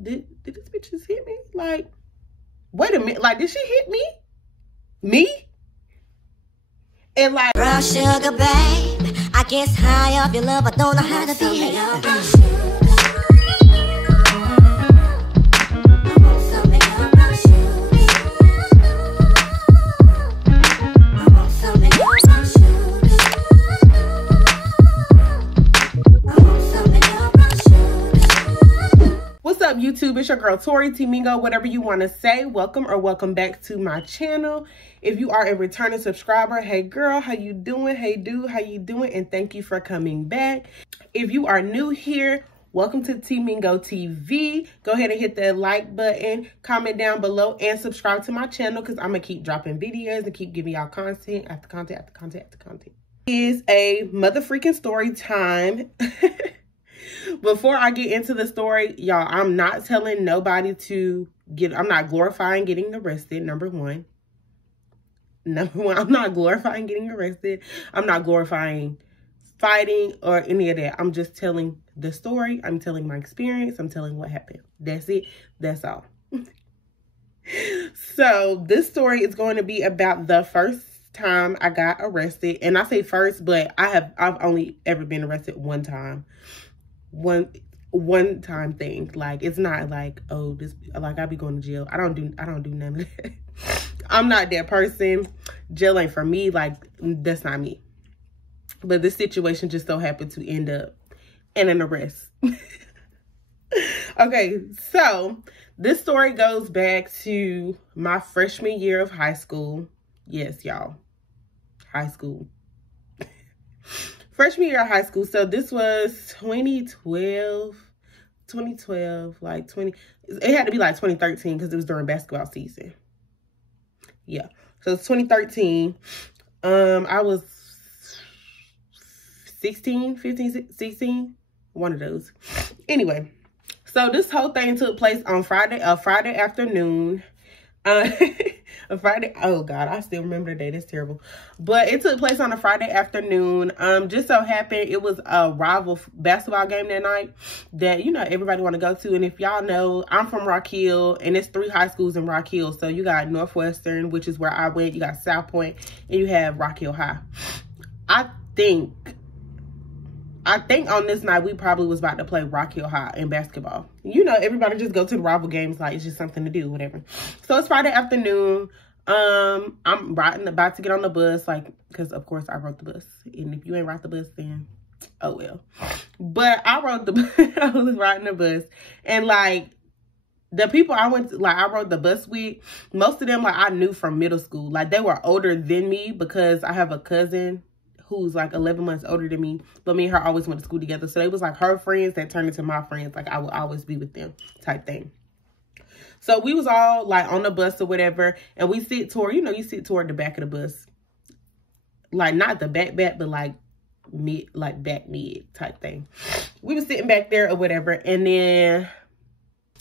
did this bitch just hit me? Like, wait a minute. Like, did she hit me? Me? And like, brown sugar, babe. I guess high off your love, I don't know how to behave. What's up, YouTube? It's your girl Tori Timingo, whatever you want to say. Welcome or welcome back to my channel. If you are a returning subscriber, hey girl, how you doing? Hey dude, how you doing? And thank you for coming back. If you are new here, welcome to Timingo TV. Go ahead and hit that like button, comment down below, and subscribe to my channel because I'm gonna keep dropping videos and keep giving y'all content after content after content after content. It is a mother freaking story time. Before I get into the story, y'all, I'm not telling nobody to I'm not glorifying getting arrested, number one. Number one, I'm not glorifying getting arrested. I'm not glorifying fighting or any of that. I'm just telling the story. I'm telling my experience. I'm telling what happened. That's it. That's all. So this story is going to be about the first time I got arrested. And I say first, but I've only ever been arrested one time. One time thing. Like, it's not like, oh, this, like, I be going to jail. I don't do none of that. I'm not that person. Jail ain't for me. Like, that's not me. But this situation just so happened to end up in an arrest. Okay, so this story goes back to my freshman year of high school. Yes, y'all. High school. Freshman year of high school. So this was 2012, like it had to be like 2013 because it was during basketball season. Yeah. So it's 2013. I was 16, 15, 16, one of those. Anyway, so this whole thing took place on Friday afternoon. A Friday, oh God, I still remember the day. That's terrible. But it took place on a Friday afternoon. Just so happened it was a rival basketball game that night that, you know, everybody want to go to. And if y'all know, I'm from Rock Hill, and it's 3 high schools in Rock Hill. So you got Northwestern, which is where I went. You got South Point, and you have Rock Hill High. I think on this night, we probably was about to play Rock Hill High in basketball. You know, everybody just go to the rival games like it's just something to do, whatever. So it's Friday afternoon. I'm about to get on the bus, like, because of course I rode the bus. And if you ain't ride the bus, then oh well. But I rode the bus. I was riding the bus. And like, the people I rode the bus with, most of them, like, I knew from middle school. Like, they were older than me because I have a cousin who's like 11 months older than me, but me and her always went to school together. So they was like her friends that turned into my friends. Like, I would always be with them type thing. So we was all like on the bus or whatever, and we sit toward, you know, you sit toward the back of the bus. Like, not the back, but like mid, like back mid type thing. We was sitting back there or whatever, and then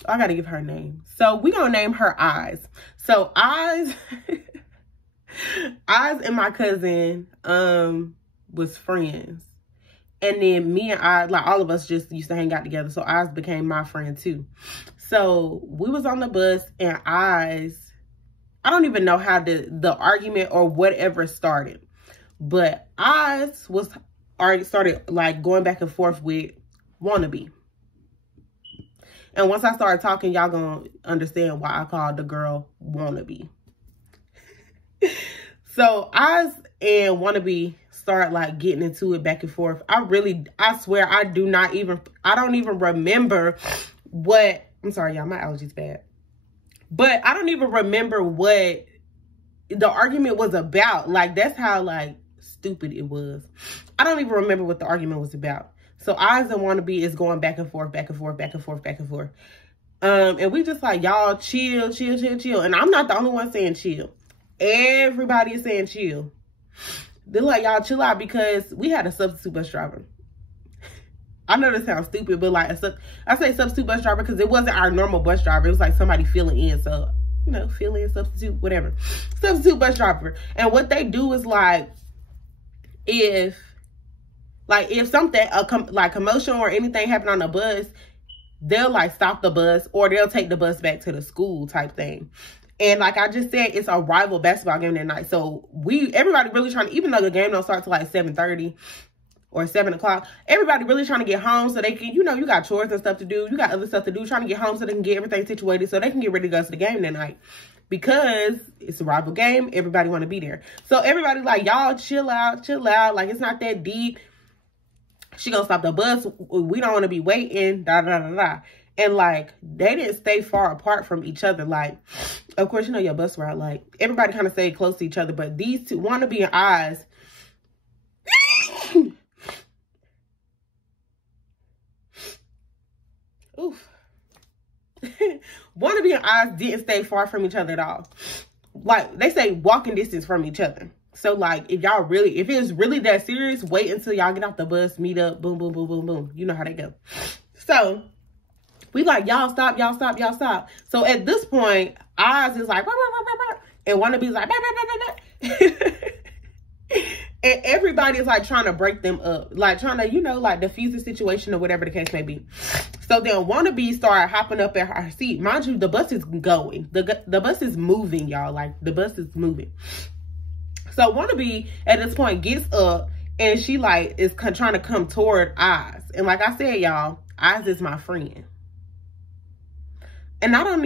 I gotta give her a name. So we gonna name her Eyes. So Eyes Eyes and my cousin was friends, and then me and I, like, all of us just used to hang out together. So Eyes became my friend too. So we was on the bus, and Eyes, I don't even know how the argument or whatever started, but Eyes was already started like going back and forth with Wannabe. And once I started talking, y'all gonna understand why I called the girl Wannabe. So Eyes and Wannabe start like getting into it back and forth. I swear I don't even remember what, I'm sorry y'all, my allergies bad. But I don't even remember what the argument was about. Like, that's how like stupid it was. I don't even remember what the argument was about. So Eyes and Wannabe is going back and forth, back and forth, back and forth, back and forth. And we just like, y'all chill, chill, chill, chill. And I'm not the only one saying chill. Everybody is saying chill. They're like, y'all chill out, because we had a substitute bus driver. I know this sounds stupid, but like, I say substitute bus driver because it wasn't our normal bus driver. It was like somebody filling in. So, you know, fill in, substitute, whatever. Substitute bus driver. And what they do is like, if something, like commotion or anything happened on the bus, they'll like stop the bus or they'll take the bus back to the school type thing. And like I just said, it's a rival basketball game that night. So everybody really trying to, even though the game don't start till like 7:30 or 7 o'clock, everybody really trying to get home so they can, you know, you got chores and stuff to do. You got other stuff to do, trying to get home so they can get everything situated so they can get ready to go to the game that night. Because it's a rival game, everybody want to be there. So everybody like, y'all chill out. Like, it's not that deep. She gonna stop the bus. We don't want to be waiting, da, da, da, da. And like, they didn't stay far apart from each other. Like, of course, you know your bus route. Like, everybody kind of stayed close to each other. But these two, wannabe and eyes. Oof. Wannabe and eyes didn't stay far from each other at all. Like, they say walking distance from each other. So, like, if it's really that serious, wait until y'all get off the bus, meet up, boom, boom, boom, boom, boom. You know how they go. So, we like, y'all stop, y'all stop, y'all stop. So, at this point, eyes is like, bah, bah, bah, bah, bah, and wannabe's like, bah, bah, bah, bah, bah. And everybody's like trying to break them up, like trying to, you know, like defuse the situation or whatever the case may be. So then wannabe started hopping up at her seat. Mind you, the bus is going. The bus is moving, y'all. Like, the bus is moving. So wannabe at this point gets up and she like is trying to come toward Eyes. And like I said, y'all, Eyes is my friend. And I don't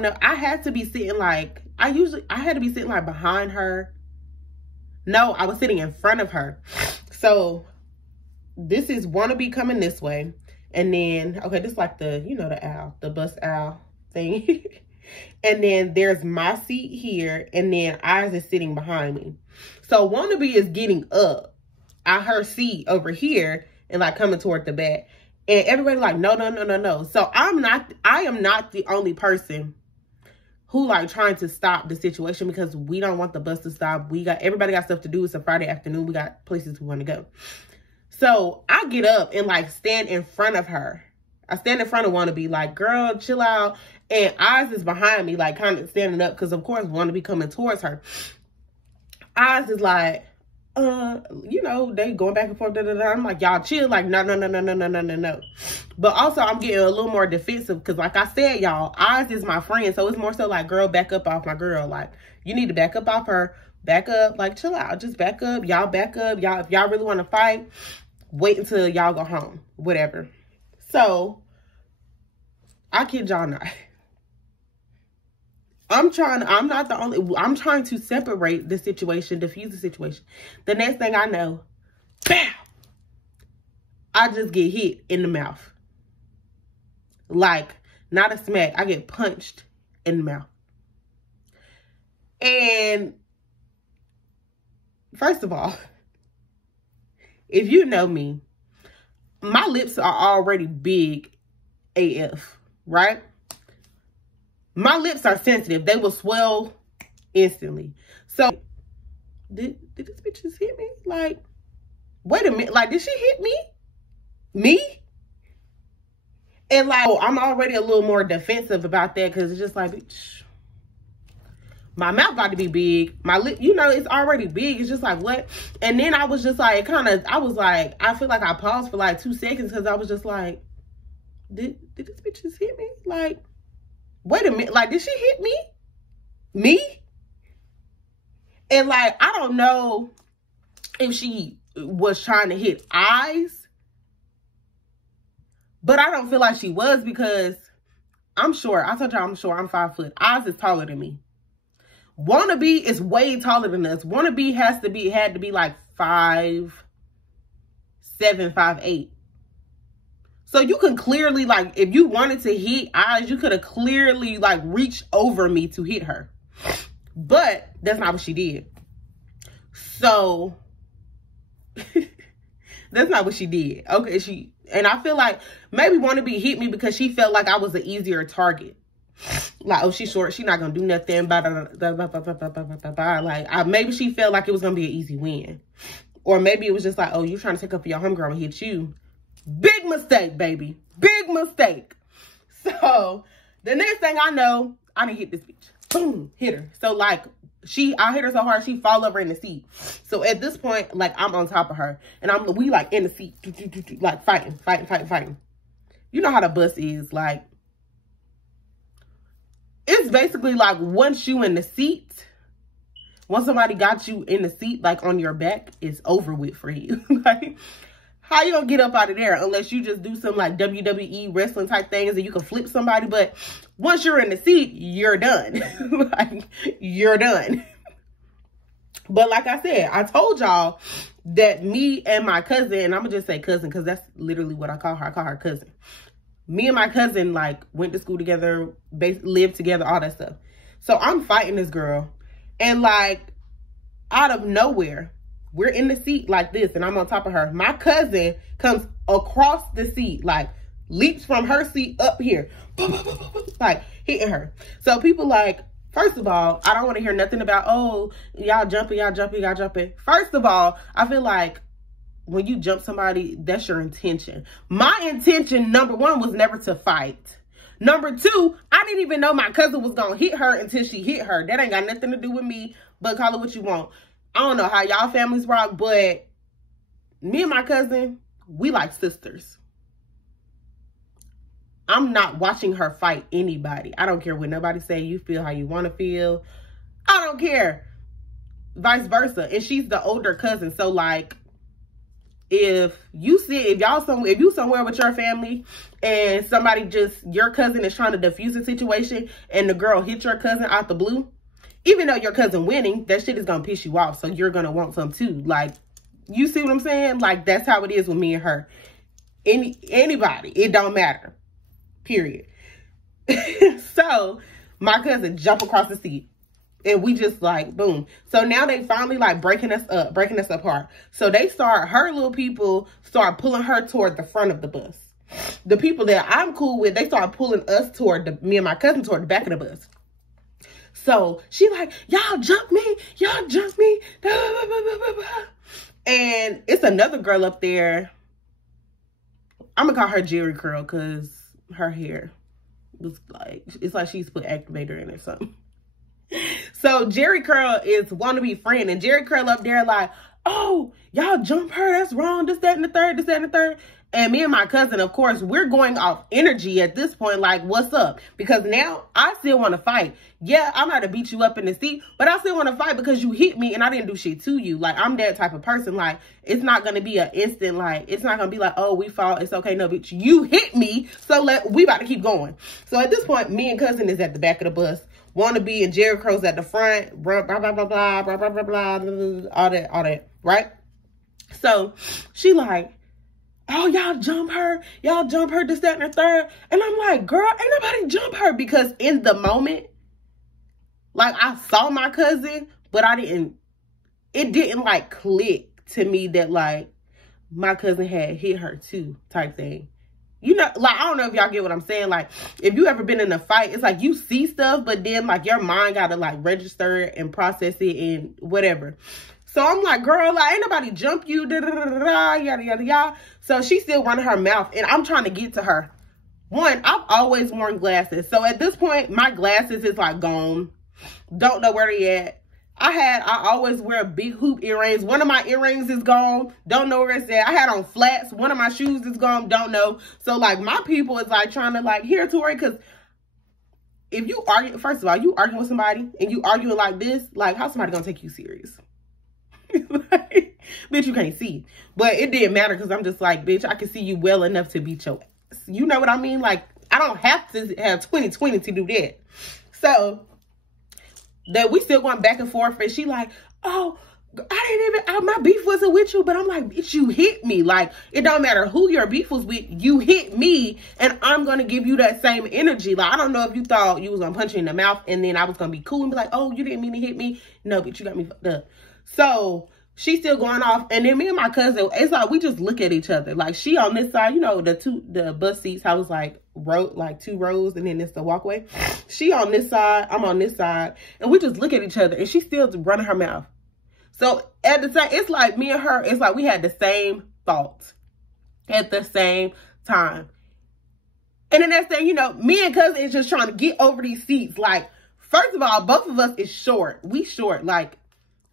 know. I had to be sitting like, I had to be sitting like behind her. No, I was sitting in front of her. So this is wannabe coming this way. And then, okay, this is like the, you know, the owl, the bus owl thing. And then there's my seat here. And then Eyes is sitting behind me. So wannabe is getting up at her seat over here and like coming toward the back. And everybody like, no, no, no, no, no. So I am not the only person who like trying to stop the situation, because we don't want the bus to stop. Everybody got stuff to do. It's a Friday afternoon. We got places we want to go. So I get up and like stand in front of her. I stand in front of wannabe like, girl, chill out. And Eyes is behind me, like kind of standing up, because of course wannabe coming towards her. Eyes is like, you know, they going back and forth. Da, da, da. I'm like, y'all chill. Like, no, no, no, no, no, no, no, no, no. But also, I'm getting a little more defensive because, like I said, y'all, Eyes is my friend. So it's more so like, girl, back up off my girl. Like, you need to back up off her. Back up. Like, chill out. Just back up. Y'all back up. Y'all, if y'all really want to fight, wait until y'all go home. Whatever. So, I kid y'all not. I'm trying to separate the situation, diffuse the situation. The next thing I know, bam, I just get hit in the mouth. Like, not a smack. I get punched in the mouth. And first of all, if you know me, my lips are already big AF, right? My lips are sensitive. They will swell instantly. So, did this bitch just hit me? Like, wait a minute. Like, did she hit me? Me? And like, oh, I'm already a little more defensive about that, because it's just like, bitch, my mouth about to be big. My lip, you know, it's already big. It's just like, what? And then I was just like, I feel like I paused for like 2 seconds, because I was just like, did this bitch just hit me? Like, wait a minute, like, did she hit me? Me? And like, I don't know if she was trying to hit Eyes, but I don't feel like she was, because I'm short. I told y'all I'm short. I'm 5 foot. Eyes is taller than me. Wannabe is way taller than us. Wannabe had to be like 5'7", 5'8". So you can clearly, like, if you wanted to hit Eyes, you could have clearly, like, reached over me to hit her. But that's not what she did. So, that's not what she did. Okay, and I feel like maybe wannabe hit me because she felt like I was an easier target. Like, oh, she's short. She's not going to do nothing. Like, maybe she felt like it was going to be an easy win. Or maybe it was just like, oh, you're trying to take up for your homegirl and hit you. Big mistake, baby. Big mistake. So, the next thing I know, I done hit this bitch. Boom, hit her. So, like, I hit her so hard, she fall over in the seat. So, at this point, like, I'm on top of her. And we, like, in the seat, like, fighting. you know how the bus is. Like, it's basically like once you in the seat, once somebody got you in the seat, like on your back, it's over with for you. Like, how you gonna get up out of there unless you just do some like WWE wrestling type things and you can flip somebody? But once you're in the seat, you're done. Like, you're done. But like I said, I told y'all that me and my cousin, and I'm gonna just say cousin because that's literally what I call her. I call her cousin. Me and my cousin like went to school together, lived together, all that stuff. So I'm fighting this girl, and like out of nowhere, we're in the seat like this, and I'm on top of her. My cousin comes across the seat, like leaps from her seat up here, like hitting her. So people like, first of all, I don't want to hear nothing about, oh, y'all jumping, y'all jumping, y'all jumping. First of all, I feel like when you jump somebody, that's your intention. My intention, number one, was never to fight. Number two, I didn't even know my cousin was going to hit her until she hit her. That ain't got nothing to do with me, but call it what you want. I don't know how y'all families rock, but me and my cousin, we like sisters. I'm not watching her fight anybody. I don't care what nobody say. You feel how you want to feel. I don't care. Vice versa. And she's the older cousin. So like, if you somewhere with your family and somebody your cousin is trying to defuse a situation and the girl hits your cousin out the blue, even though your cousin winning, that shit is going to piss you off. So you're going to want some too. Like, you see what I'm saying? Like, that's how it is with me and her. Anybody, it don't matter. Period. So my cousin jump across the seat and we just like, boom. So now they finally like breaking us apart. So her little people start pulling her toward the front of the bus. The people that I'm cool with, they start pulling us me and my cousin toward the back of the bus. So she like, y'all jump me. Y'all jump me. And it's another girl up there. I'm gonna call her Jerry Curl because her hair was like, it's like she's put activator in or something. So Jerry Curl is wannabe friend, and Jerry Curl up there like, oh, y'all jump her, that's wrong, this, that, and the third, this, that, and the third. And me and my cousin, of course, we're going off energy at this point, like, what's up? Because now I still want to fight. Yeah, I'm not to beat you up in the seat, but I still want to fight because you hit me and I didn't do shit to you. Like, I'm that type of person. Like, it's not going to be an instant, like, it's not going to be like, oh, we fought, it's okay. No, bitch, you hit me, so we about to keep going. So at this point, me and cousin is at the back of the bus. Wannabe and Jerry Crow's at the front, blah, blah, blah, blah, blah, blah, blah, blah, blah, all that, right? So she like, oh, y'all jump her, this, that, and the third. And I'm like, girl, ain't nobody jump her. Because in the moment, like, I saw my cousin, but it didn't like click to me that like my cousin had hit her too, type thing. You know, like, I don't know if y'all get what I'm saying. Like, if you ever been in a fight, it's like you see stuff, but then like your mind got to like register and process it and whatever. So I'm like, girl, like, ain't nobody jump you, da, da, da, da, da, yada, yada, yada. So she's still running her mouth, and I'm trying to get to her. One, I've always worn glasses. So at this point, my glasses is like gone. Don't know where they at. I always wear big hoop earrings. One of my earrings is gone. Don't know where it's at. I had on flats. One of my shoes is gone. Don't know. So like my people is like trying to like, here, Tori, because if you argue, first of all, you arguing with somebody and you arguing like this, like how's somebody going to take you serious? Like, bitch, you can't see. But it didn't matter because I'm just like, bitch, I can see you well enough to beat your ass. You know what I mean? Like, I don't have to have 20/20 to do that. So that we still going back and forth, and she like, oh, my beef wasn't with you, but I'm like, bitch, you hit me. Like, it don't matter who your beef was with, you hit me, and I'm gonna give you that same energy. Like, I don't know if you thought you was gonna punch me in the mouth and then I was gonna be cool and be like, oh, you didn't mean to hit me. No, bitch, you got me fucked up. So she's still going off, and then me and my cousin, it's like we just look at each other. Like, she on this side, you know, the bus seats, how it's like two rows, and then it's the walkway. She on this side, I'm on this side, and we just look at each other, and she's still running her mouth. So at the time, it's like me and her, it's like we had the same thoughts at the same time. And then next thing you know, me and cousin is just trying to get over these seats. Like, first of all, both of us is short. We short. Like,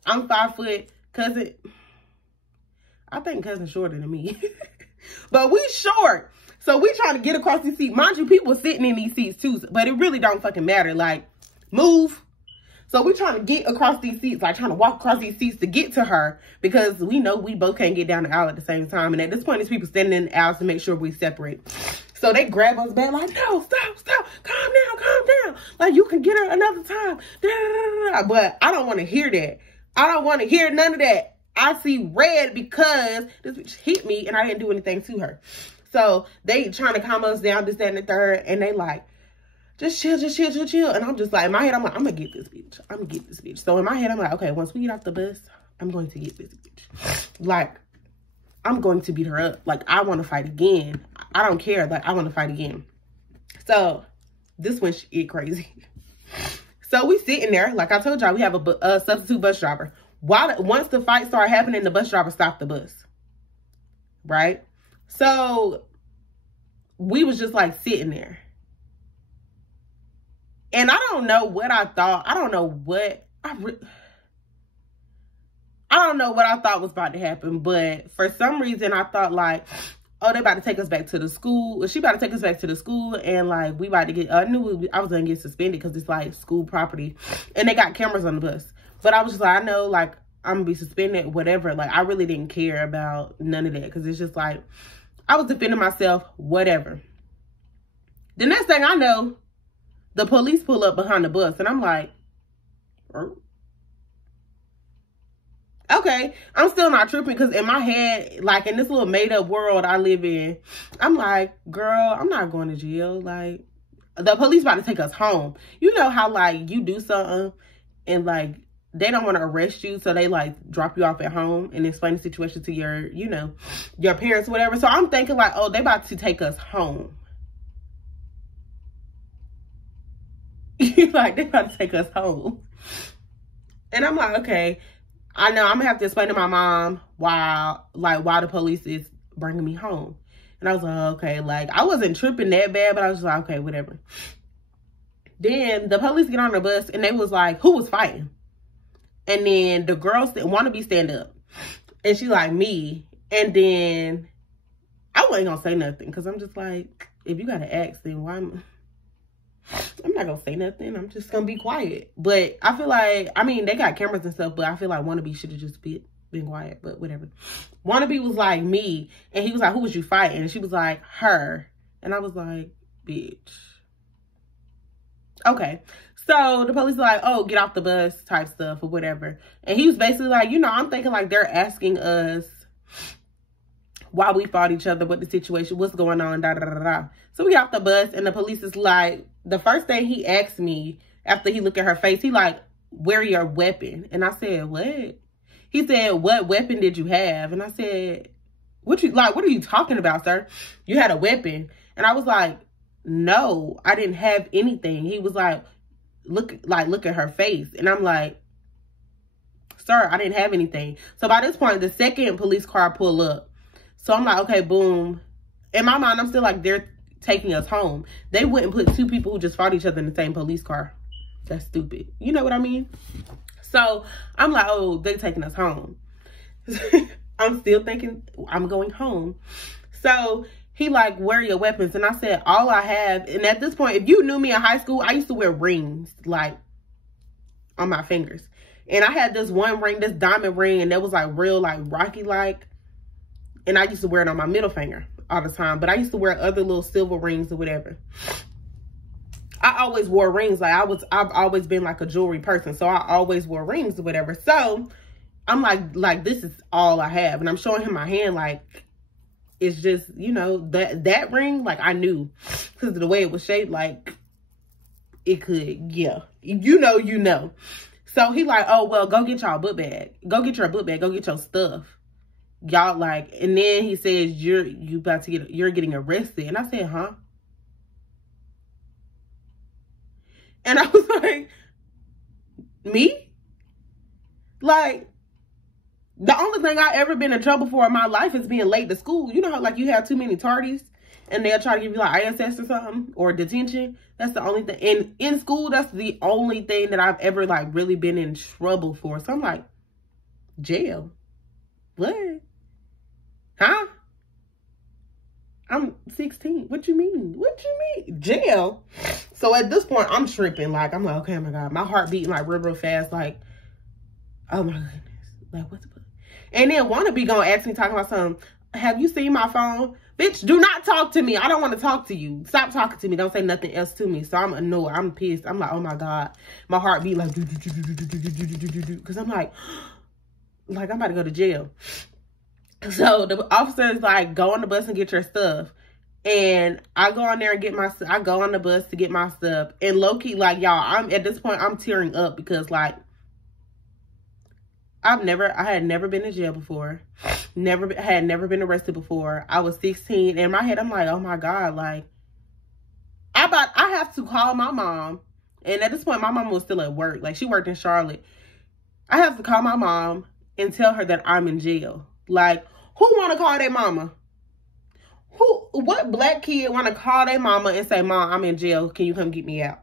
I'm 5 foot. Cousin, I think cousin's shorter than me. But we short. So So we trying to get across these seats. Mind you, people sitting in these seats too, but it really don't fucking matter. Like, move. So we trying to get across these seats, like trying to walk across these seats to get to her, because we know we both can't get down the aisle at the same time. And at this point, there's people standing in the aisles to make sure we separate. So they grab us back like, no, stop, calm down. Like, you can get her another time. But I don't want to hear that. I don't want to hear none of that. I see red because this bitch hit me and I didn't do anything to her. So they trying to calm us down, this, that, and the third. And they like, just chill. And I'm just like, in my head, I'm like, I'm going to get this bitch. So in my head, I'm like, okay, once we get off the bus, I'm going to get this bitch. Like, I'm going to beat her up. Like, I want to fight again. I don't care. Like, I want to fight again. So this one get crazy. So we sitting there. Like I told y'all, we have a substitute bus driver. Once the fight started happening, the bus driver stopped the bus. Right? So we was just like sitting there. And I don't know what I thought. I don't know what I thought was about to happen. But for some reason, I thought like, oh, they about to take us back to the school. She about to take us back to the school. And like, we about to get, I knew I was going to get suspended because it's like school property. And they got cameras on the bus. But I was just like, I know like I'm going to be suspended, whatever. Like, I really didn't care about none of that. Because it's just like, I was defending myself, whatever. The next thing I know, the police pull up behind the bus. And I'm like, okay, I'm still not tripping because in my head, like in this little made up world I live in, I'm like, girl, I'm not going to jail. Like, the police about to take us home. You know how like you do something and like they don't want to arrest you, so they like drop you off at home and explain the situation to your, you know, your parents or whatever. So I'm thinking like, oh, they about to take us home. Like, they about to take us home. And I'm like, okay, I know I'm gonna have to explain to my mom why the police is bringing me home. And I was like, okay, like I wasn't tripping that bad, but I was just like, okay, whatever. Then the police get on the bus and they was like, who was fighting? And then the girl want to be stand up. And she like, me. And then I wasn't gonna say nothing because I'm just like, if you gotta ask, then why I'm not gonna say nothing. I'm just gonna be quiet. But I feel like, I mean, they got cameras and stuff, but I feel like Wannabe should have just been quiet, but whatever. Wannabe was like, me. And he was like, who was you fighting? And she was like, her. And I was like, bitch. Okay. So the police were like, oh, get off the bus type stuff or whatever. And he was basically like, you know, I'm thinking like they're asking us why we fought each other, what the situation, what's going on, So we got off the bus and the police is like, the first thing he asked me after he looked at her face, he like, where your weapon? And I said, what? He said, what weapon did you have? And I said, what are you talking about, sir? You had a weapon. And I was like, no, I didn't have anything. He was like, look at her face. And I'm like, sir, I didn't have anything. So by this point, the second police car pull up. So I'm like, okay, boom. In my mind, I'm still like, they're taking us home. They wouldn't put two people who just fought each other in the same police car. That's stupid. You know what I mean? So I'm like, oh, they're taking us home. I'm still thinking I'm going home. So he like, where are your weapons? And I said, all I have. And at this point, if you knew me in high school, I used to wear rings like on my fingers. And I had this one ring, this diamond ring, and that was like real like Rocky like. And I used to wear it on my middle finger all the time. But I used to wear other little silver rings or whatever. I always wore rings. Like I've always been like a jewelry person. So I always wore rings or whatever. So I'm like this is all I have. And I'm showing him my hand like it's just, you know, that ring, like I knew. Because of the way it was shaped, like it could, yeah. You know. So he like, oh, well, go get y'all book bag. Go get your book bag. Go get your stuff. Y'all like, and then he says, you're getting arrested. And I said, huh? And I was like, me? Like, the only thing I ever been in trouble for in my life is being late to school. You know how like you have too many tardies and they'll try to give you like ISS or something or detention. That's the only thing. And in school, that's the only thing that I've ever like really been in trouble for. So I'm like, jail? What? Huh? I'm 16. What you mean? What you mean? Jail? So at this point, I'm tripping. Like, I'm like, okay, oh my God. My heart beating like real fast. Like, oh my goodness. Like, what the fuck? And then Wannabe gonna ask me, talking about something. Have you seen my phone? Bitch, do not talk to me. I don't want to talk to you. Stop talking to me. Don't say nothing else to me. So I'm annoyed. I'm pissed. I'm like, oh my God. My heart beat like, because I'm like I'm about to go to jail. So the officer's like, go on the bus and get your stuff. And I go on there and get my stuff. I go on the bus to get my stuff. And low-key, like, y'all, I'm at this point, I'm tearing up because, like, I had never been in jail before. Had never been arrested before. I was 16. In my head, I'm like, oh my God, like, I have to call my mom. And at this point, my mom was still at work. Like, she worked in Charlotte. I have to call my mom and tell her that I'm in jail. Like, who want to call their mama? What black kid want to call their mama and say, Mom, I'm in jail. Can you come get me out?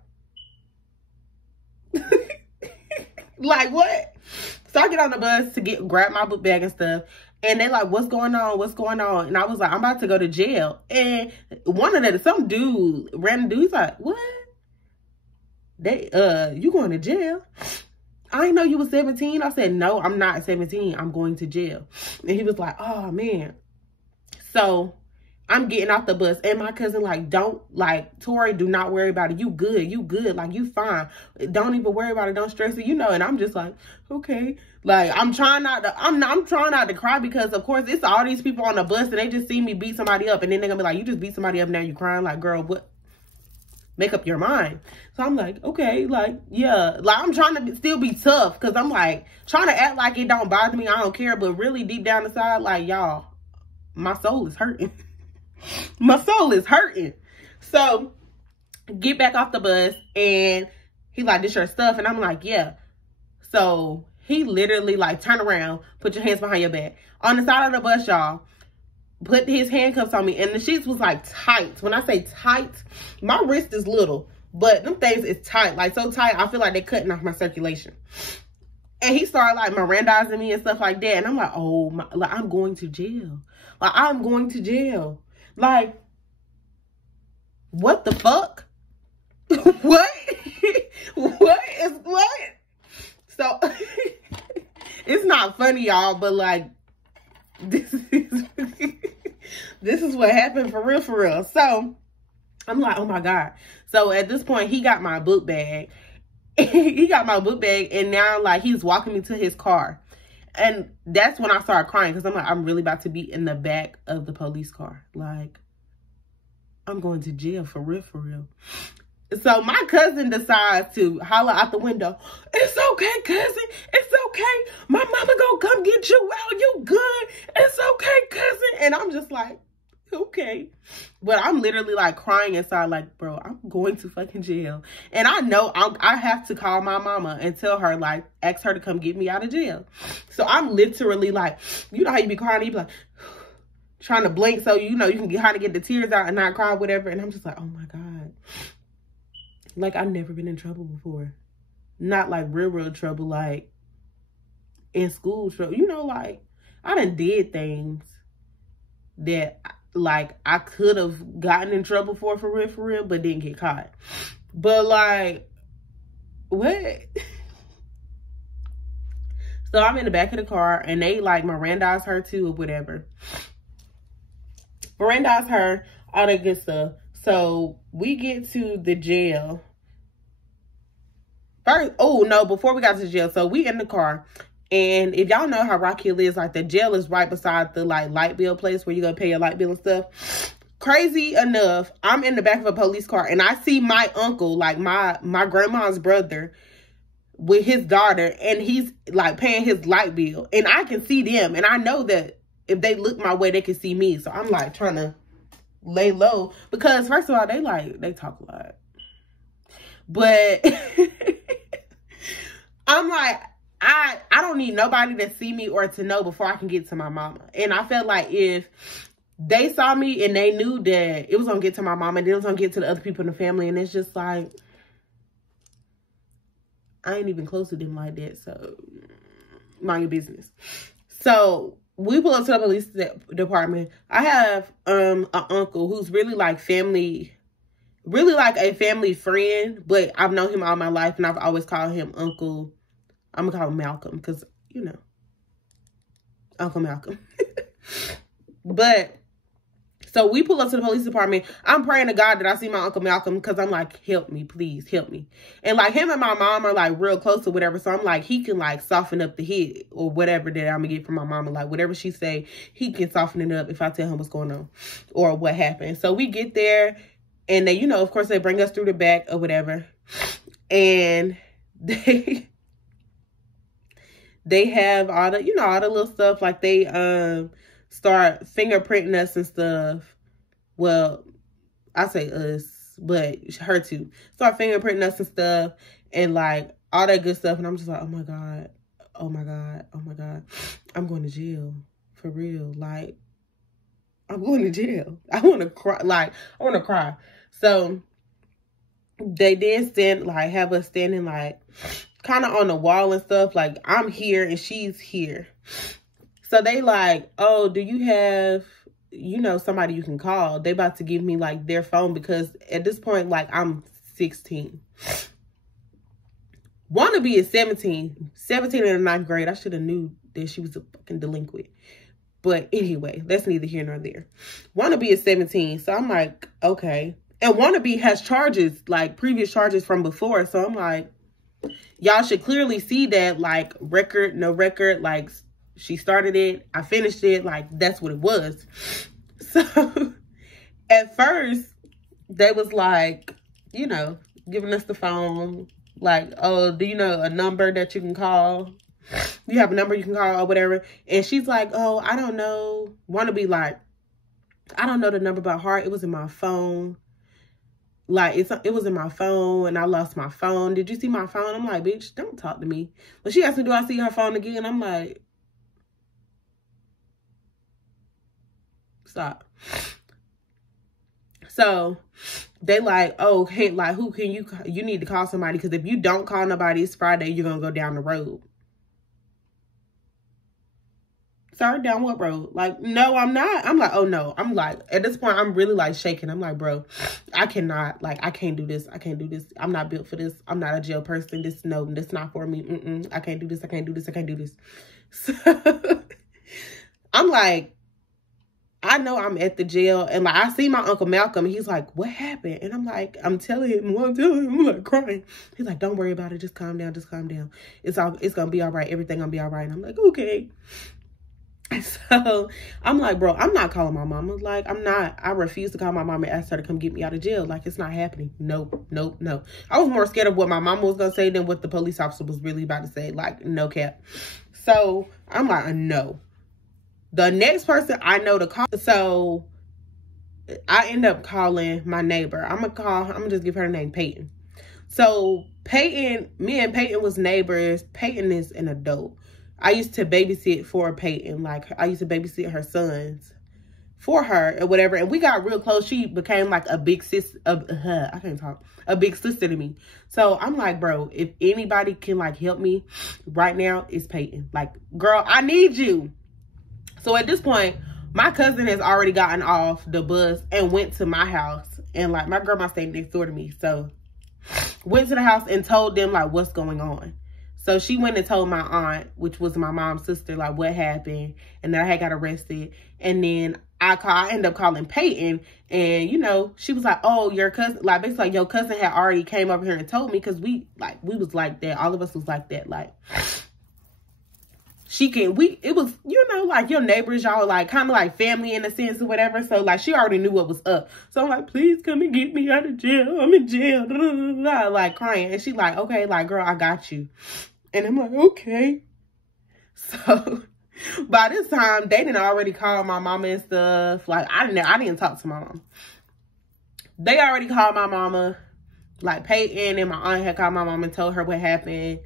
Like, what? So I get on the bus to grab my book bag and stuff. And they like, what's going on? What's going on? And I was like, I'm about to go to jail. And some dude, random dude, he's like, what? You going to jail? I didn't know you was 17. I said, no, I'm not 17. I'm going to jail. And he was like, oh, man. So I'm getting off the bus. And my cousin like, Tori, do not worry about it. You good. You good. Like, you fine. Don't even worry about it. Don't stress it. You know, and I'm just like, okay. Like, I'm trying not to cry because, of course, it's all these people on the bus and they just see me beat somebody up. And then they're going to be like, you just beat somebody up. Now you crying. Like, girl, what? Make up your mind. So I'm like, okay, like, yeah. Like, I'm trying to still be tough because I'm like, trying to act like it don't bother me. I don't care. But really deep down inside, like, y'all, my soul is hurting. My soul is hurting. So get back off the bus and he like, this your stuff? And I'm like, yeah. So he literally like, turn around, put your hands behind your back. On the side of the bus, y'all, put his handcuffs on me, and the sheets was like tight. When I say tight, my wrist is little, but them things is tight, like so tight I feel like they're cutting off my circulation. And he started like Mirandizing me and stuff like that, and I'm like, oh my, like, I'm going to jail. Like, I'm going to jail. Like, what the fuck? What? What? So it's not funny, y'all, but like, this is what happened for real. So I'm like, oh my God. So at this point, he got my book bag. And now like he's walking me to his car. And that's when I started crying because I'm like, I'm really about to be in the back of the police car. Like, I'm going to jail for real. So my cousin decides to holler out the window, it's okay, cousin. It's okay. My mama gonna come get you out. You good. It's okay, cousin. And I'm just like, okay. But I'm literally like crying inside like, bro, I'm going to fucking jail. And I know I have to call my mama and tell her, like, ask her to come get me out of jail. So I'm literally like, you know how you be crying, you be like, trying to blink so, you know, you can kind of get the tears out and not cry, whatever. And I'm just like, oh my God. Like, I've never been in trouble before. Not like real trouble, like in school trouble. You know, like, I done did things that, like, I could have gotten in trouble for real, but didn't get caught. But, like, what? So I'm in the back of the car, and they, like, Mirandize her, too, or whatever. Mirandize her, all that good stuff. So we get to the jail. First, oh no, before we got to the jail, so we in the car. And if y'all know how Rock Hill is, like, the jail is right beside the, like, light bill place where you're gonna pay your light bill and stuff. Crazy enough, I'm in the back of a police car and I see my uncle, like my grandma's brother, with his daughter, and he's like paying his light bill. And I can see them, and I know that if they look my way, they can see me. So I'm like trying to lay low because first of all, they talk a lot. But I'm like, I don't need nobody to see me or to know before I can get to my mama. And I felt like if they saw me and they knew that it was going to get to my mama and then it was going to get to the other people in the family. And it's just like, I ain't even close to them like that. So mind your business. So we pull up to the police department. I have an uncle who's really like family, really like a family friend, but I've known him all my life, and I've always called him Uncle. I'm gonna call him Malcolm because, you know, Uncle Malcolm. But so we pull up to the police department. I'm praying to God that I see my Uncle Malcolm, because I'm like, help me, please help me. And like him and my mom are like real close or whatever. So I'm like, he can like soften up the hit or whatever that I'm gonna get from my mama. Like whatever she say, he can soften it up if I tell him what's going on or what happened. So we get there, and they, you know, of course they bring us through the back or whatever. And they have all the, you know, all the little stuff. Like they start fingerprinting us and stuff. Well, I say us, but her too. Start fingerprinting us and stuff, and like all that good stuff. And I'm just like, oh my God, oh my God, oh my God. I'm going to jail for real. Like, I'm going to jail. I want to cry. Like, I want to cry. So they did have us standing like kind of on the wall and stuff. Like I'm here and she's here. So they like, oh, do you have, you know, somebody you can call? They about to give me like their phone, because at this point, like I'm 16. Wannabe is 17. 17 in the 9th grade. I should have knew that she was a fucking delinquent. But anyway, that's neither here nor there. Wannabe is 17. So I'm like, okay. And Wannabe has charges, like previous charges from before. So I'm like, y'all should clearly see that, like record, no record, like she started it, I finished it, like that's what it was. So at first they was like, you know, giving us the phone, like, oh, do you know a number that you can call? You have a number you can call or whatever. And she's like, oh, I don't know. Wannabe like, I don't know the number by heart. It was in my phone. Like, it was in my phone, and I lost my phone. Did you see my phone? I'm like, bitch, don't talk to me. But she asked me, do I see her phone again? I'm like, stop. So they like, oh, hey, like, who can you need to call somebody, because if you don't call nobody, it's Friday, you're going to go down the road. Sorry, down what road? Like, no, I'm not. I'm like, oh no. I'm like, at this point, I'm really like shaking. I'm like, bro, I cannot, like, I can't do this. I can't do this. I'm not built for this. I'm not a jail person. This not for me. I can't do this. I can't do this. I can't do this. So I'm like, I know I'm at the jail, and like, I see my Uncle Malcolm, and he's like, what happened? And I'm like, I'm telling him, I'm like crying. He's like, don't worry about it. Just calm down. Just calm down. It's going to be all right. Everything going to be all right. And I'm like, okay. So I'm like, bro, I'm not calling my mama. Like, I'm not. I refuse to call my mama and ask her to come get me out of jail. Like, it's not happening. Nope, nope, no. I was more scared of what my mama was going to say than what the police officer was really about to say. Like, no cap. So I'm like, no. The next person I know to call. So I end up calling my neighbor. I'm going to just give her the name Peyton. So Peyton, me and Peyton was neighbors. Peyton is an adult. I used to babysit for Peyton. Like, I used to babysit her sons for her or whatever. And we got real close. She became like a big sister. I can't talk. A big sister to me. So I'm like, bro, if anybody can like help me right now, it's Peyton. Like, girl, I need you. So at this point, my cousin has already gotten off the bus and went to my house. And like, my grandma stayed next door to me. So went to the house and told them like what's going on. So she went and told my aunt, which was my mom's sister, like what happened, and that I had got arrested. And then I ended up calling Peyton, and you know, she was like, oh, your cousin, like basically like your cousin had already came over here and told me, because we was like that. All of us was like that. Like, it was, you know, like your neighbors, y'all like kind of like family in a sense or whatever. So like she already knew what was up. So I'm like, please come and get me out of jail. I'm in jail. Blah, blah, blah, blah, like crying. And she like, okay, like girl, I got you. And I'm like, okay. So by this time, they didn't already call my mama and stuff. Like I didn't talk to my mom. They already called my mama. Like Peyton and my aunt had called my mom and told her what happened.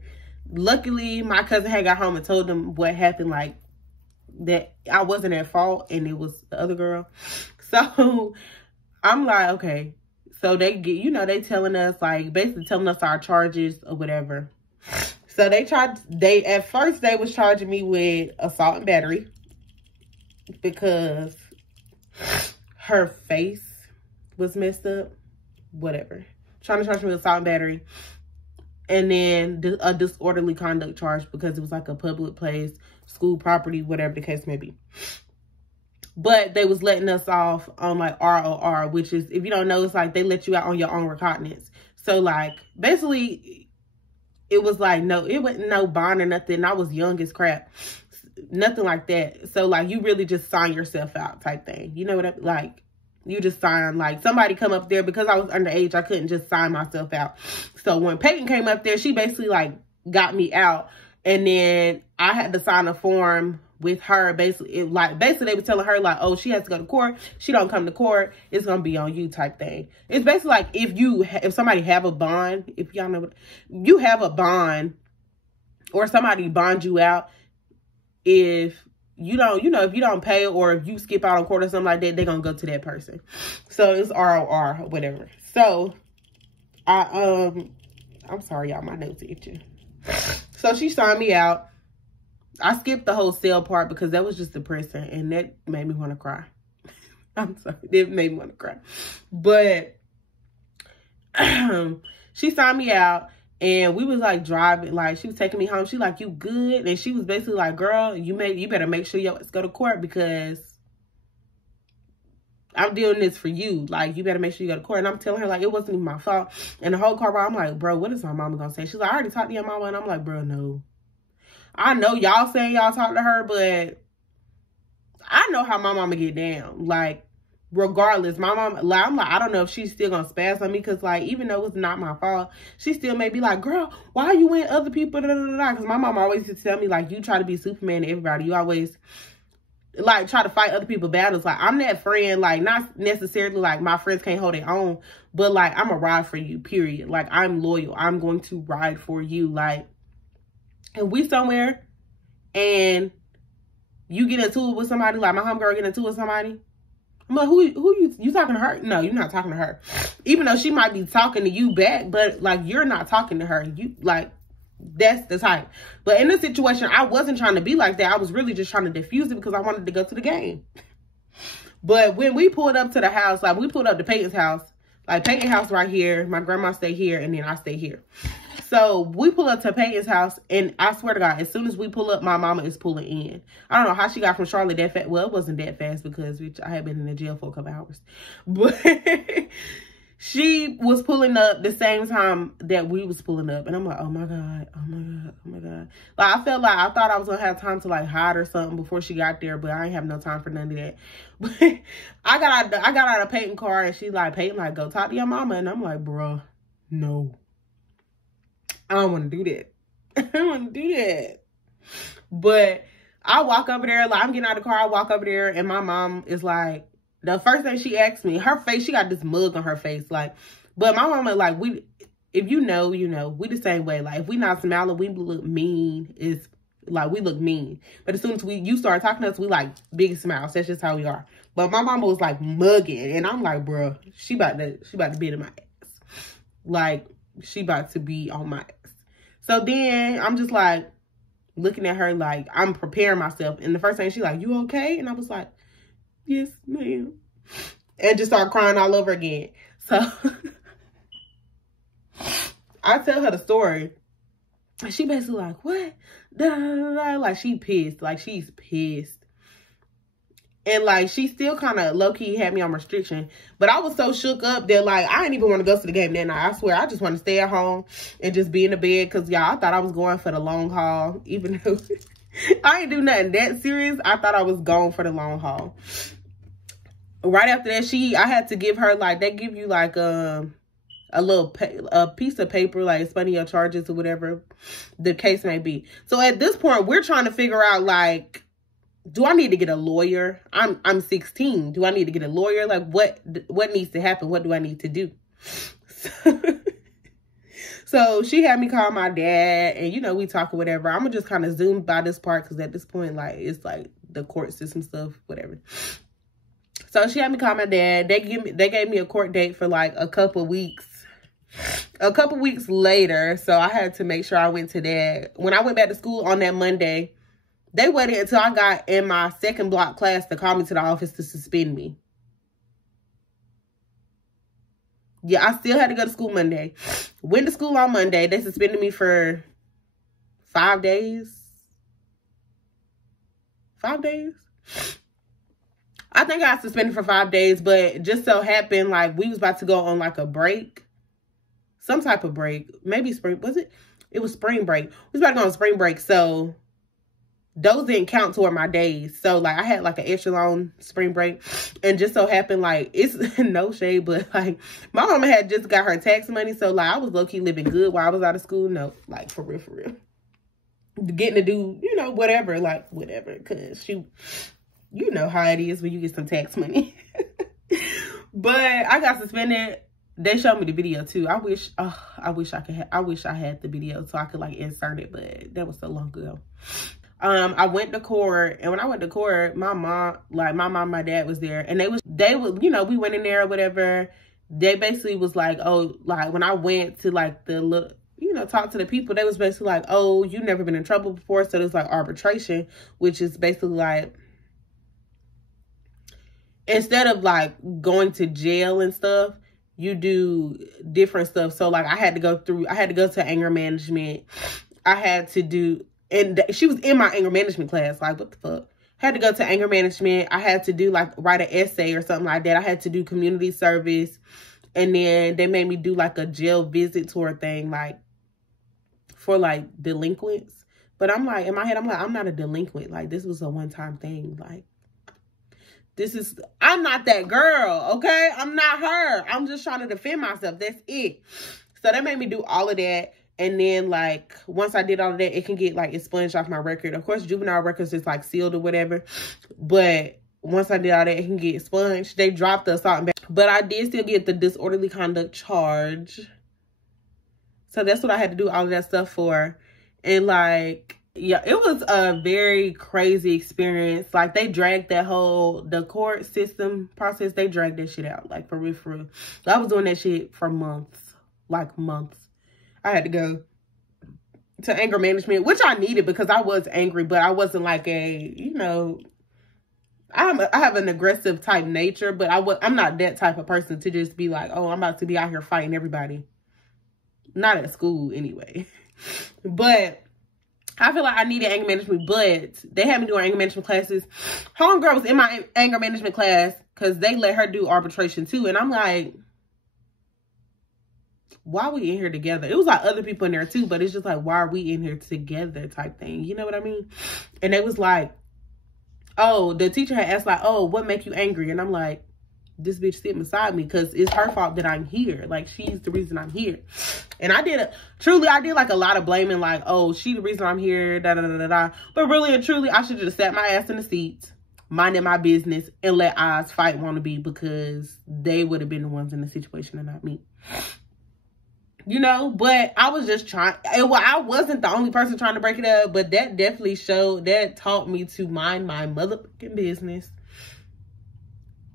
Luckily, my cousin had got home and told them what happened, like that I wasn't at fault and it was the other girl. So I'm like, okay. So they get, you know, they telling us like basically telling us our charges or whatever. So at first they was charging me with assault and battery. because her face was messed up. Whatever. Trying to charge me with assault and battery. And then a disorderly conduct charge because it was like a public place, school property, whatever the case may be. But they was letting us off on like ROR, which is, if you don't know, it's like they let you out on your own recognizance. So like basically it was like it wasn't no bond or nothing. I was young as crap. Nothing like that. So like you really just sign yourself out type thing. You know what I like? You just sign, like somebody come up there, because I was underage, I couldn't just sign myself out. So when Peyton came up there, she basically like got me out, and then I had to sign a form with her. Basically they were telling her like, oh, she has to go to court. She don't come to court, it's gonna be on you type thing. It's basically like if somebody have a bond, if y'all know what you have a bond, or somebody bond you out, if you don't, if you don't pay, or if you skip out on court or something like that, they're going to go to that person. So it's ROR or whatever. So I'm sorry, y'all, my notes are itching. So she signed me out. I skipped the whole cell part because that was just depressing, and that made me want to cry. I'm sorry, it made me want to cry. But she signed me out. And we was like driving, like she was taking me home. She like, you good? And she was basically like, girl, you better make sure you go to court, because I'm doing this for you. Like, you better make sure you go to court. And I'm telling her like, it wasn't even my fault. And the whole car ride, I'm like, bro, what is my mama gonna say? She's like, I already talked to your mama. And I'm like, bro, no. I know y'all saying y'all talked to her, but I know how my mama get down. Like, regardless, my mom, like, I'm like, I don't know if she's still gonna spaz on me, because like, even though it's not my fault, she still may be like, girl, why are you in other people, because my mom always used to tell me like, you try to be Superman to everybody, you always like try to fight other people's battles. Like, I'm that friend, like not necessarily like my friends can't hold their own, but like I'm a ride for you, period. Like, I'm loyal, I'm going to ride for you. Like, if we somewhere and you get into it with somebody, like my homegirl get into it with somebody, I'm like, who you talking to her? No, you're not talking to her. Even though she might be talking to you back, but like, you're not talking to her. You like, that's the type. But in this situation, I wasn't trying to be like that. I was really just trying to diffuse it because I wanted to go to the game. But when we pulled up to the house, like we pulled up to Peyton's house, like Peyton's house right here, my grandma stay here, and then I stay here. So we pull up to Peyton's house, and I swear to God, as soon as we pull up, my mama is pulling in. I don't know how she got from Charlotte that fast. Well, it wasn't that fast because I had been in the jail for a couple hours. But she was pulling up the same time that we was pulling up. And I'm like, oh my God, oh my God, oh my God. Like, I felt like I thought I was going to have time to like hide or something before she got there, but I ain't have no time for none of that. But I got out of Peyton's car, and she like, Peyton, like, go talk to your mama. And I'm like, bro, no. I don't want to do that. I don't want to do that. But I walk over there, like I'm getting out of the car, I walk over there, and my mom is like, the first thing she asked me, her face, she got this mug on her face, like, but my mama, like, if you know, you know, we the same way. Like, if we not smiling, we look mean, is like, we look mean. But as soon as you start talking to us, we like big smiles. That's just how we are. But my mama was like mugging, and I'm like, bro, she about to be in my ass. Like, she about to be on my ass. So then I'm just like looking at her like I'm preparing myself. And the first thing she's like, you okay? And I was like, yes, ma'am. And just start crying all over again. So I tell her the story. And she basically like, what? Da, da, da, da. Like, she pissed. Like, she's pissed. And like, she still kind of low-key had me on restriction. But I was so shook up that like, I didn't even want to go to the game that night. I swear, I just want to stay at home and just be in the bed. Because y'all, I thought I was going for the long haul. Even though I ain't do nothing that serious, I thought I was going for the long haul. Right after that, I had to give her like, they give you like a piece of paper, like explaining your charges or whatever the case may be. So at this point, we're trying to figure out like, do I need to get a lawyer? I'm 16. Do I need to get a lawyer? Like, what needs to happen? What do I need to do? So she had me call my dad, and you know, we talk or whatever. I'm gonna just kind of zoom by this part because at this point, like, it's like the court system stuff, whatever. So she had me call my dad. They gave me a court date for like a couple weeks. A couple weeks later, so I had to make sure I went to that. When I went back to school on that Monday, They waited until I got in my second block class to call me to the office to suspend me. Yeah, I still had to go to school Monday. Went to school on Monday. They suspended me for 5 days. 5 days? I think I got suspended for 5 days, but just so happened, like, we was about to go on, like, a break. Some type of break. Maybe spring. Was it? It was spring break. We was about to go on spring break, so those didn't count toward my days. So, like, I had, like, an extra long spring break. And just so happened, like, it's no shade, but, like, my mama had just got her tax money. So, like, I was low-key living good while I was out of school. No, like, for real, for real. Getting to do, you know, whatever. Like, whatever. Because you know how it is when you get some tax money. But I got suspended. They showed me the video, too. I wish I had the video so I could, like, insert it. But that was so long ago. I went to court, and when I went to court, my mom, my dad was there, and they would, you know, we went in there or whatever. They basically was like, oh, like, when I went to, like, the little, you know, talk to the people, they was basically like, oh, you never been in trouble before, so there's, like, arbitration, which is basically, like, instead of, like, going to jail and stuff, you do different stuff. So, like, I had to go to anger management. I had to do, and she was in my anger management class. Like, what the fuck? Had to go to anger management. I had to do, like, write an essay or something like that. I had to do community service. And then they made me do, like, a jail visit tour thing, like, for, like, delinquents. But I'm like, in my head, I'm like, I'm not a delinquent. Like, this was a one-time thing. Like, I'm not that girl, okay? I'm not her. I'm just trying to defend myself. That's it. So they made me do all of that. And then, like, once I did all of that, it can get, like, expunged off my record. Of course, juvenile records is, like, sealed or whatever. But once I did all that, it can get expunged. They dropped the assault and battery. But I did still get the disorderly conduct charge. So that's what I had to do all of that stuff for. And, like, yeah, it was a very crazy experience. Like, they dragged the court system process, they dragged that shit out. Like, for real, for real. I was doing that shit for months. Like, months. I had to go to anger management, which I needed because I was angry, but I wasn't like a, you know, I have an aggressive type nature, but I'm not that type of person to just be like, oh, I'm about to be out here fighting everybody. Not at school anyway. But I feel like I needed anger management, but they had me doing anger management classes. Homegirl was in my anger management class because they let her do arbitration too. And I'm like, why are we in here together? It was like other people in there too, but it's just like, why are we in here together type thing? You know what I mean? And they was like, oh, the teacher had asked like, oh, what make you angry? And I'm like, this bitch sitting beside me because it's her fault that I'm here. Like, she's the reason I'm here. And I did like a lot of blaming, like, oh, she the reason I'm here, da da da da da. But really and truly, I should just sat my ass in the seat, minded my business, and let eyes fight wannabe because they would have been the ones in the situation and not me. You know, but I was just trying. Well, I wasn't the only person trying to break it up, but that definitely taught me to mind my motherfucking business.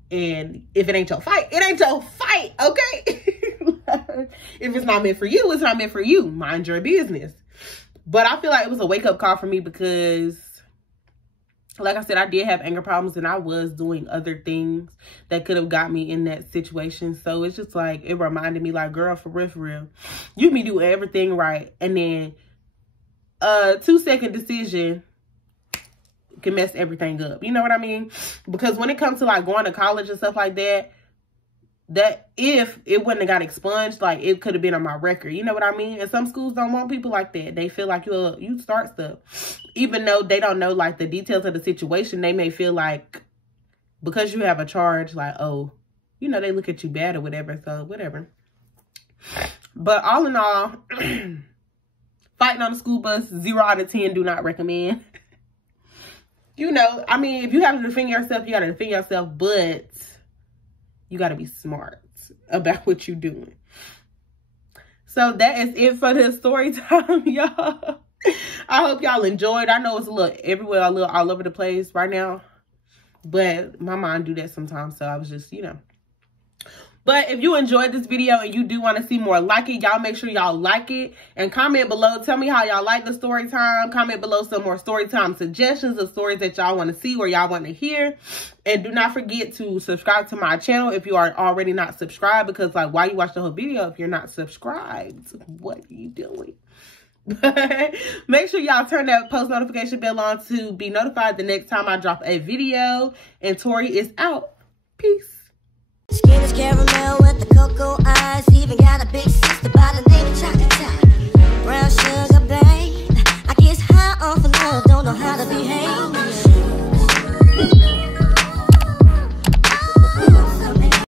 And if it ain't your fight, it ain't your fight, okay? If it's not meant for you, it's not meant for you. Mind your business. But I feel like it was a wake-up call for me because, like I said, I did have anger problems and I was doing other things that could have got me in that situation. So it's just like, it reminded me like, girl, for real, you can do everything right. And then a 2-second decision can mess everything up. You know what I mean? Because when it comes to like going to college and stuff like that, that if it wouldn't have got expunged, like it could have been on my record. You know what I mean? And some schools don't want people like that. They feel like you start stuff. Even though they don't know like the details of the situation, they may feel like because you have a charge, like, oh, you know, they look at you bad or whatever. So whatever. But all in all, fighting on the school bus, 0 out of 10, do not recommend. You know, I mean, if you have to defend yourself, you got to defend yourself, but you got to be smart about what you're doing. So that is it for this story time, y'all. I hope y'all enjoyed. I know it's a little everywhere, a little all over the place right now, but my mind do that sometimes. So I was just, you know, But if you enjoyed this video and you do want to see more like it, y'all make sure y'all like it and comment below. Tell me how y'all like the story time. Comment below some more story time suggestions of stories that y'all want to see or y'all want to hear. And do not forget to subscribe to my channel if you are already not subscribed, because like, why you watch the whole video if you're not subscribed? What are you doing? But make sure y'all turn that post notification bell on to be notified the next time I drop a video. And Tori is out. Peace. Skin is caramel with the cocoa eyes. Even got a big sister by the name of Chocolate. Brown sugar, babe. I guess high off of love, don't know how to behave.